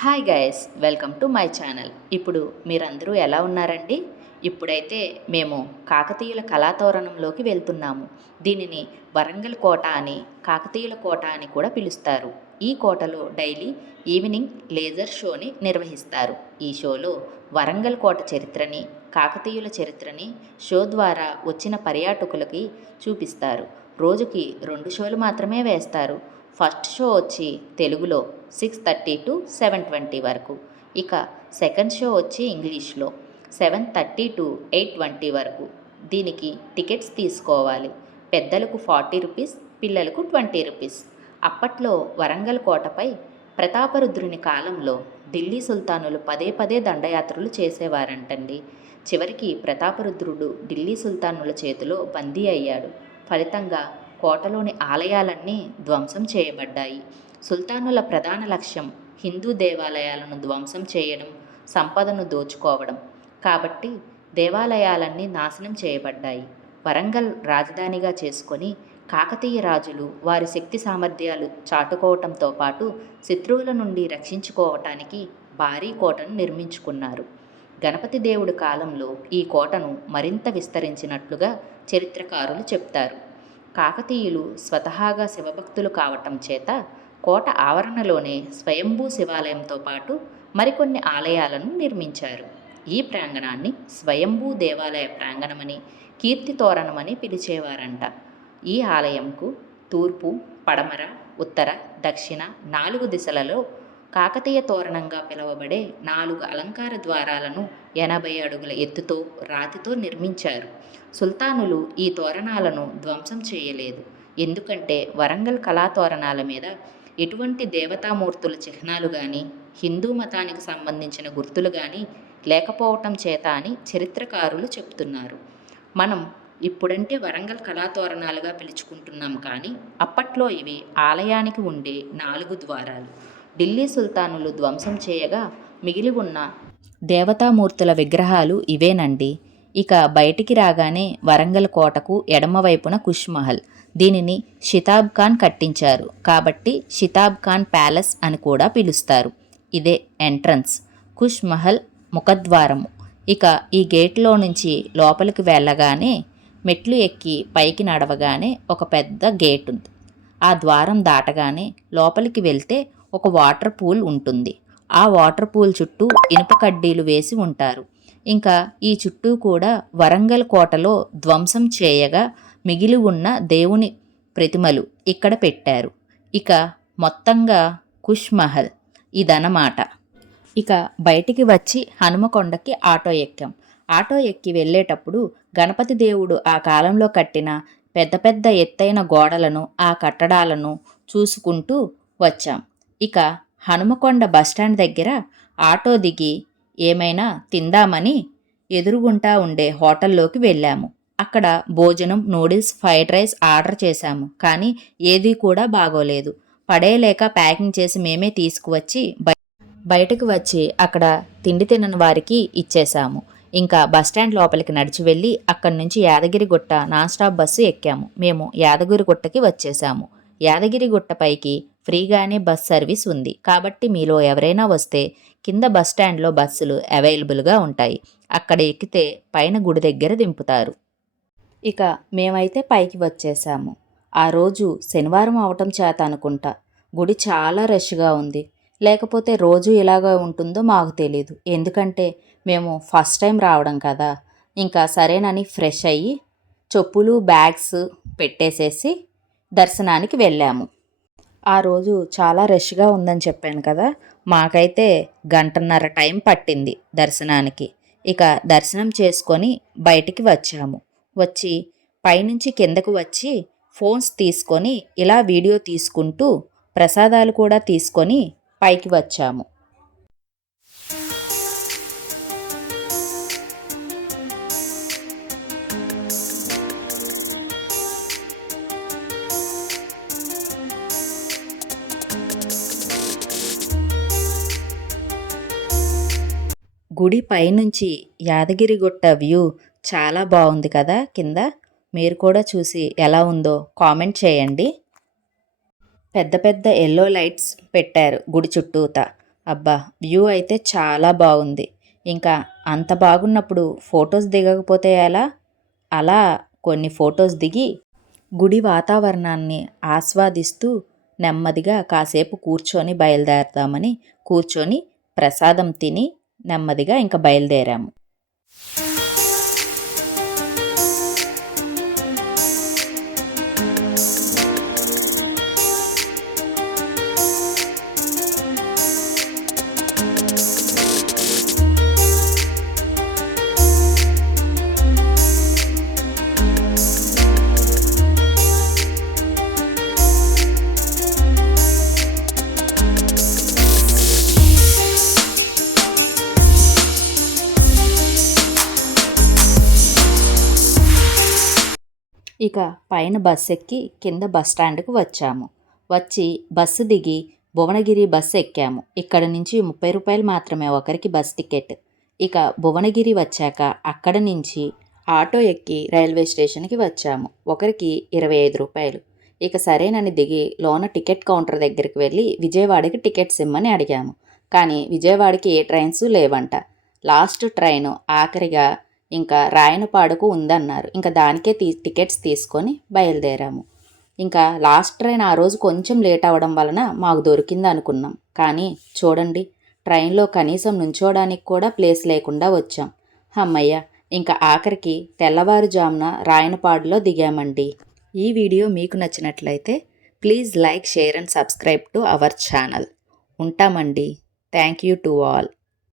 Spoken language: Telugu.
Hi guys welcome to my channel ఇప్పుడు మీరందరూ ఎలా ఉన్నారండి? ఇప్పుడైతే మేము కాకతీయుల కళాతోరణంలోకి వెళ్తున్నాము. దీనిని వరంగల్ కోట అని కాకతీయుల కోట అని కూడా పిలుస్తారు. ఈ కోటలో డైలీ ఈవినింగ్ లేజర్ షోని నిర్వహిస్తారు. ఈ షోలో వరంగల్ కోట చరిత్రని కాకతీయుల చరిత్రని షో ద్వారా వచ్చిన పర్యాటకులకి చూపిస్తారు. రోజుకి రెండు షోలు మాత్రమే వేస్తారు. ఫస్ట్ షో వచ్చి తెలుగులో six thirty to seven twenty వరకు. ఇక సెకండ్ షో వచ్చి ఇంగ్లీష్లో seven thirty to eight twenty వరకు. దీనికి టికెట్స్ తీసుకోవాలి. పెద్దలకు ఫార్టీ రూపీస్ పిల్లలకు ట్వంటీ రూపీస్. అప్పట్లో వరంగల్ కోటపై ప్రతాపరుద్రుని కాలంలో ఢిల్లీ సుల్తానులు పదే పదే దండయాత్రలు చేసేవారంటండి. చివరికి ప్రతాపరుద్రుడు ఢిల్లీ సుల్తానుల చేతిలో బందీ అయ్యాడు. ఫలితంగా కోటలోని ఆలయాలన్నీ ధ్వంసం చేయబడ్డాయి. సుల్తానుల ప్రధాన లక్ష్యం హిందూ దేవాలయాలను ధ్వంసం చేయడం సంపదను దోచుకోవడం. కాబట్టి దేవాలయాలన్నీ నాశనం చేయబడ్డాయి. వరంగల్ రాజధానిగా చేసుకొని కాకతీయ రాజులు వారి శక్తి సామర్థ్యాలు చాటుకోవటంతో పాటు శత్రువుల నుండి రక్షించుకోవటానికి భారీ కోటను నిర్మించుకున్నారు. గణపతి దేవుడి కాలంలో ఈ కోటను మరింత విస్తరించినట్లుగా చరిత్రకారులు చెప్తారు. కాకతీయులు స్వతహాగా శివభక్తులు కావటం చేత కోట ఆవరణలోనే స్వయంభూ శివాలయంతో పాటు మరికొన్ని ఆలయాలను నిర్మించారు. ఈ ప్రాంగణాన్ని స్వయంభూ దేవాలయ ప్రాంగణమని కీర్తి తోరణమని పిలిచేవారంట. ఈ ఆలయంకు తూర్పు పడమర ఉత్తర దక్షిణ నాలుగు దిశలలో కాకతీయ తోరణంగా పిలువబడే నాలుగు అలంకార ద్వారాలను ఎనభై అడుగుల ఎత్తుతో రాతితో నిర్మించారు. సుల్తానులు ఈ తోరణాలను ధ్వంసం చేయలేదు. ఎందుకంటే వరంగల్ కళాతోరణాల మీద ఎటువంటి దేవతామూర్తుల చిహ్నాలు కానీ హిందూ మతానికి సంబంధించిన గుర్తులు కానీ లేకపోవటం చేత అని చరిత్రకారులు చెప్తున్నారు. మనం ఇప్పుడంటే వరంగల్ కళాతోరణాలుగా పిలుచుకుంటున్నాం కానీ అప్పట్లో ఇవి ఆలయానికి ఉండే నాలుగు ద్వారాలు. ఢిల్లీ సుల్తానులు ధ్వంసం చేయగా మిగిలి ఉన్న దేవతామూర్తుల విగ్రహాలు ఇవేనండి. ఇక బయటికి రాగానే వరంగల్ కోటకు ఎడమవైపున కుష్మహల్ దీనిని షితాబ్ ఖాన్ కట్టించారు. కాబట్టి షితాబ్ ఖాన్ ప్యాలెస్ అని కూడా పిలుస్తారు. ఇదే ఎంట్రన్స్. కుష్మహల్ ముఖద్వారము. ఇక ఈ గేట్లో నుంచి లోపలికి వెళ్ళగానే మెట్లు ఎక్కి పైకి నడవగానే ఒక పెద్ద గేట్ ఉంది. ఆ ద్వారం దాటగానే లోపలికి వెళ్తే ఒక వాటర్ పూల్ ఉంటుంది. ఆ వాటర్ పూల్ చుట్టూ ఇనుప కడ్డీలు వేసి ఉంటారు. ఇంకా ఈ చుట్టూ కూడా వరంగల్ కోటలో ధ్వంసం చేయగా మిగిలి ఉన్న దేవుని ప్రతిమలు ఇక్కడ పెట్టారు. ఇక మొత్తంగా కుష్ మహల్ ఇదన్నమాట. ఇక బయటికి వచ్చి హనుమకొండకి ఆటో ఎక్కాం. ఆటో ఎక్కి వెళ్ళేటప్పుడు గణపతి దేవుడు ఆ కాలంలో కట్టిన పెద్ద పెద్ద ఎత్తైన గోడలను ఆ కట్టడాలను చూసుకుంటూ వచ్చాం. ఇక హనుమకొండ బస్టాండ్ దగ్గర ఆటో దిగి ఏమైనా తిందామని ఎదురుగుంటా ఉండే హోటల్లోకి వెళ్ళాము. అక్కడ భోజనం నూడిల్స్ ఫ్రైడ్ రైస్ ఆర్డర్ చేశాము. కానీ ఏదీ కూడా బాగోలేదు. పడేయలేక ప్యాకింగ్ చేసి మేమే తీసుకువచ్చి బయటకు వచ్చి అక్కడ తిండి తినని వారికి ఇచ్చేశాము. ఇంకా బస్టాండ్ లోపలికి నడిచి వెళ్ళి అక్కడి నుంచి యాదగిరిగుట్ట నాన్ స్టాప్ బస్సు ఎక్కాము. మేము యాదగిరిగుట్టకి వచ్చేసాము యాదగిరిగుట్ట పైకి ఫ్రీగానే బస్ సర్వీస్ ఉంది. కాబట్టి మీలో ఎవరైనా వస్తే కింద బస్ స్టాండ్లో బస్సులు అవైలబుల్గా ఉంటాయి. అక్కడ ఎక్కితే పైన గుడి దగ్గర దింపుతారు. ఇక మేమైతే పైకి వచ్చేసాము. ఆ రోజు శనివారం అవటం చేత అనుకుంటా. గుడి చాలా రష్గా ఉంది. లేకపోతే రోజు ఇలాగా ఉంటుందో మాకు తెలియదు ఎందుకంటే మేము ఫస్ట్ టైం రావడం కదా. ఇంకా సరేనని ఫ్రెష్ అయ్యి చెప్పులు బ్యాగ్స్ పెట్టేసేసి దర్శనానికి వెళ్ళాము. ఆ రోజు చాలా రష్గా ఉందని చెప్పాను కదా. మాకైతే గంటన్నర టైం పట్టింది దర్శనానికి. ఇక దర్శనం చేసుకొని బయటికి వచ్చాము. వచ్చి పైనుంచి కిందకు వచ్చి ఫోన్స్ తీసుకొని ఇలా వీడియో తీసుకుంటూ ప్రసాదాలు కూడా తీసుకొని పైకి వచ్చాము. గుడి పైనుంచి యాదగిరిగుట్ట వ్యూ చాలా బాగుంది కదా కింద? మీరు కూడా చూసి ఎలా ఉందో కామెంట్ చేయండి. పెద్ద పెద్ద ఎల్లో లైట్స్ పెట్టారు గుడి చుట్టూత. అబ్బా వ్యూ అయితే చాలా బాగుంది. ఇంకా అంత బాగున్నప్పుడు ఫొటోస్ దిగకపోతే ఎలా? అలా కొన్ని ఫొటోస్ దిగి గుడి వాతావరణాన్ని ఆస్వాదిస్తూ నెమ్మదిగా కాసేపు కూర్చొని బయలుదేరదామని కూర్చొని ప్రసాదం తిని నెమ్మదిగా ఇంకా బయలుదేరాము. ఇక పైన బస్ ఎక్కి కింద బస్ స్టాండ్కు వచ్చాము. వచ్చి బస్సు దిగి భువనగిరి బస్సు ఎక్కాము. ఇక్కడ నుంచి ముప్పై రూపాయలు మాత్రమే ఒకరికి బస్ టికెట్. ఇక భువనగిరి వచ్చాక అక్కడ నుంచి ఆటో ఎక్కి రైల్వే స్టేషన్కి వచ్చాము. ఒకరికి ఇరవై ఐదు రూపాయలు. ఇక సరేనని దిగి లోన టికెట్ కౌంటర్ దగ్గరికి వెళ్ళి విజయవాడకి టికెట్స్ ఇమ్మని అడిగాము. కానీ విజయవాడకి ఏ ట్రైన్స్ లేవంట. లాస్ట్ ట్రైన్ ఆఖరిగా ఇంకా రాయనపాడుకు ఉందన్నారు. ఇంకా దానికే తీ టికెట్స్ తీసుకొని బయలుదేరాము. ఇంకా లాస్ట్ ట్రైన్ ఆ రోజు కొంచెం లేట్ అవ్వడం వలన మాకు దొరికింది అనుకున్నాం. కానీ చూడండి ట్రైన్లో కనీసం నుంచోడానికి కూడా ప్లేస్ లేకుండా వచ్చాం. అమ్మయ్య ఇంకా ఆఖరికి తెల్లవారుజామున రాయనపాడులో దిగామండి. ఈ వీడియో మీకు నచ్చినట్లయితే please like share and subscribe to our channel. ఉంటామండి. Thank you to all.